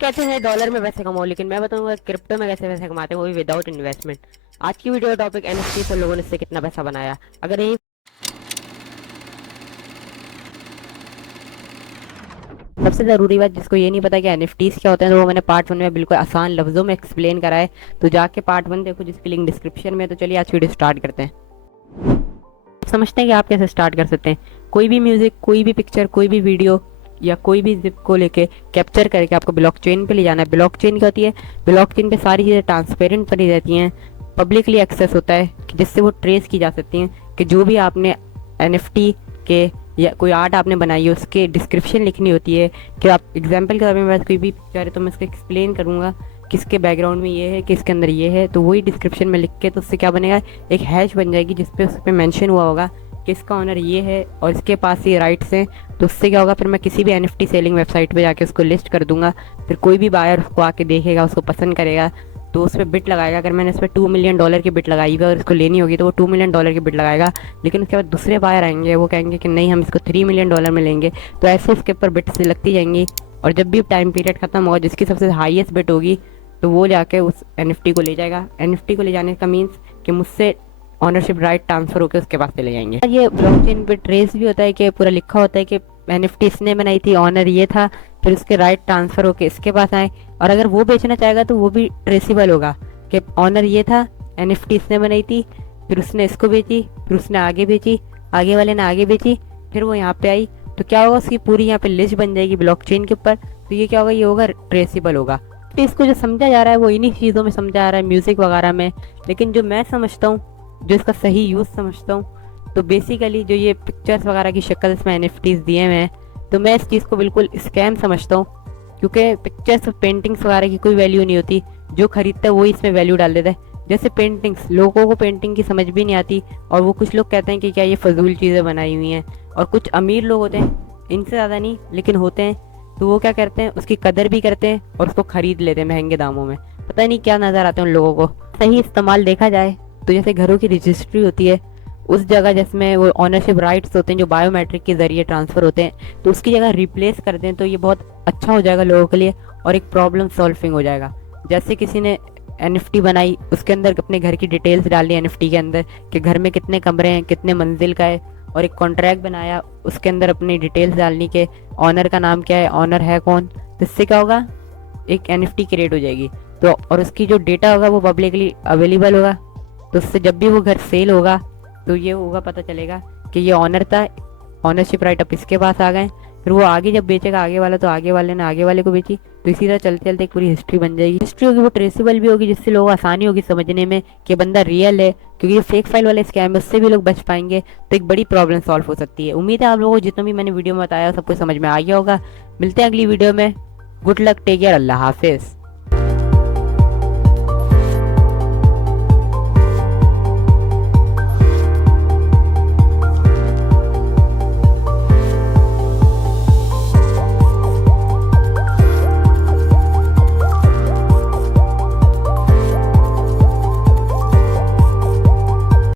कहते हैं डॉलर में पैसे कमाओ, लेकिन मैं बताऊंगा क्रिप्टो में कैसे पैसे कमाते हैं, वो भी विदाउट इन्वेस्टमेंट। आज की वीडियो का टॉपिक एनएफटी से लोगों ने इससे कितना पैसा बनाया। अगर यही सबसे ज़रूरी बात जिसको ये नहीं पता कि एनएफटीज क्या होते हैं, तो वो मैंने पार्ट 1 में बिल्कुल आसान लफ्ज़ों में एक्सप्लेन करा है। तो जाके पार्ट 1 देखो, जिसकी लिंक डिस्क्रिप्शन में है। तो चलिए आज वीडियो स्टार्ट करते हैं। समझते हैं कि आप कैसे स्टार्ट कर सकते हैं। कोई भी म्यूज़िक, कोई भी पिक्चर, कोई भी वीडियो या कोई भी जिप को लेके कैप्चर करके आपको ब्लॉकचेन पे ले जाना है। ब्लॉकचेन क्या होती है? ब्लॉकचेन पे सारी चीज़ें ट्रांसपेरेंट बनी रहती हैं, पब्लिकली एक्सेस होता है, कि जिससे वो ट्रेस की जा सकती हैं कि जो भी आपने एनएफटी के या कोई आर्ट आपने बनाई है उसके डिस्क्रिप्शन लिखनी होती है। कि आप एग्जांपल के तौर पर मेरे पास कोई भी पिक्चर है तो मैं इसको एक्सप्लेन करूँगा किसके बैकग्राउंड में ये है, किसके अंदर ये है, तो वही डिस्क्रिप्शन में लिख के, तो उससे क्या बनेगा, एक हैश बन जाएगी जिसपे उस पर मैंशन हुआ होगा कि इसका ऑनर ये है और इसके पास ये राइट्स हैं। तो उससे क्या होगा, फिर मैं किसी भी एनएफटी सेलिंग वेबसाइट पे जाके उसको लिस्ट कर दूंगा। फिर कोई भी बायर उसको आके देखेगा, उसको पसंद करेगा तो उस पर बिट लगाएगा। अगर मैंने इस पर $2 मिलियन की बिट लगाई हुई है और इसको लेनी होगी तो वो $2 मिलियन की बिट लगाएगा। लेकिन उसके बाद दूसरे बायर आएंगे, वो कहेंगे कि नहीं, हम इसको $3 मिलियन में लेंगे। तो ऐसे इसके ऊपर बिट से लगती जाएंगी और जब भी टाइम पीरियड खत्म होगा, जिसकी सबसे हाईएस्ट बिट होगी तो वो जाके उस एनएफटी को ले जाएगा। एनएफटी को ले जाने का मीन्स कि मुझसे ऑनरशिप राइट ट्रांसफर होकर उसके पास चले जाएंगे। ये ब्लॉकचेन पे ट्रेस भी होता है कि पूरा लिखा होता है कि एनएफटी इसने बनाई थी, ऑनर ये था, फिर उसके राइट ट्रांसफर होकर इसके पास आए। और अगर वो बेचना चाहेगा तो वो भी ट्रेसेबल होगा कि ऑनर ये था, एनएफटी इसने बनाई थी, फिर उसने इसको बेची, फिर उसने आगे बेची, आगे वाले ने आगे बेची, फिर वो यहाँ पे आई। तो क्या होगा, उसकी पूरी यहाँ पे लिस्ट बन जाएगी ब्लॉकचेन के ऊपर। तो ये क्या होगा, ये होगा ट्रेसेबल होगा। तो इसको जो समझा जा रहा है वो इन्हीं चीज़ों में समझा जा रहा है, म्यूज़िक वगैरह में। लेकिन जो मैं समझता हूँ, जो इसका सही यूज़ समझता हूँ, तो बेसिकली जो ये पिक्चर्स वगैरह की शक्ल इसमें एनएफटीज दिए हुए हैं, तो मैं इस चीज़ को बिल्कुल स्कैम समझता हूँ। क्योंकि पिक्चर्स पेंटिंग्स वगैरह की कोई वैल्यू नहीं होती, जो खरीदता है वही इसमें वैल्यू डाल देता है। जैसे पेंटिंग्स, लोगों को पेंटिंग की समझ भी नहीं आती और वो कुछ लोग कहते हैं कि क्या ये फजूल चीज़ें बनाई हुई हैं। और कुछ अमीर लोग होते हैं, इनसे ज़्यादा नहीं लेकिन होते हैं, तो वो क्या करते हैं, उसकी कदर भी करते हैं और उसको खरीद लेते हैं महंगे दामों में। पता नहीं क्या नज़र आते हैं उन लोगों को। सही इस्तेमाल देखा जाए तो जैसे घरों की रजिस्ट्री होती है, उस जगह जिसमें वो ऑनरशिप राइट्स होते हैं जो बायोमेट्रिक के ज़रिए ट्रांसफ़र होते हैं, तो उसकी जगह रिप्लेस कर दें तो ये बहुत अच्छा हो जाएगा लोगों के लिए और एक प्रॉब्लम सॉल्विंग हो जाएगा। जैसे किसी ने एनएफटी बनाई, उसके अंदर अपने घर की डिटेल्स डाल दी एनएफटी के अंदर कि घर में कितने कमरे हैं, कितने मंजिल का है, और एक कॉन्ट्रैक्ट बनाया, उसके अंदर अपनी डिटेल्स डालनी के ऑनर का नाम क्या है, ऑनर है कौन। तो इससे क्या होगा, एक एनएफटी क्रिएट हो जाएगी। तो और उसकी जो डेटा होगा वो पब्लिकली अवेलेबल होगा। तो उससे जब भी वो घर सेल होगा तो ये होगा, पता चलेगा कि ये ऑनर था, ऑनरशिप राइट अब इसके पास आ गए। फिर वो आगे जब बेचेगा आगे वाला, तो आगे वाले ने आगे वाले को बेची। तो इसी तरह चलते चलते एक पूरी हिस्ट्री बन जाएगी। हिस्ट्री होगी वो ट्रेसेबल भी होगी, जिससे लोगों को आसानी होगी समझने में कि बंदा रियल है। क्योंकि ये फेक फाइल वाले स्कैम है, उससे भी लोग बच पाएंगे। तो एक बड़ी प्रॉब्लम सॉल्व हो सकती है। उम्मीद है आप लोगों को जितना भी मैंने वीडियो में बताया सब कुछ समझ में आ गया होगा। मिलते हैं अगली वीडियो में। गुड लक, टेक केयर, अल्लाह हाफिज़।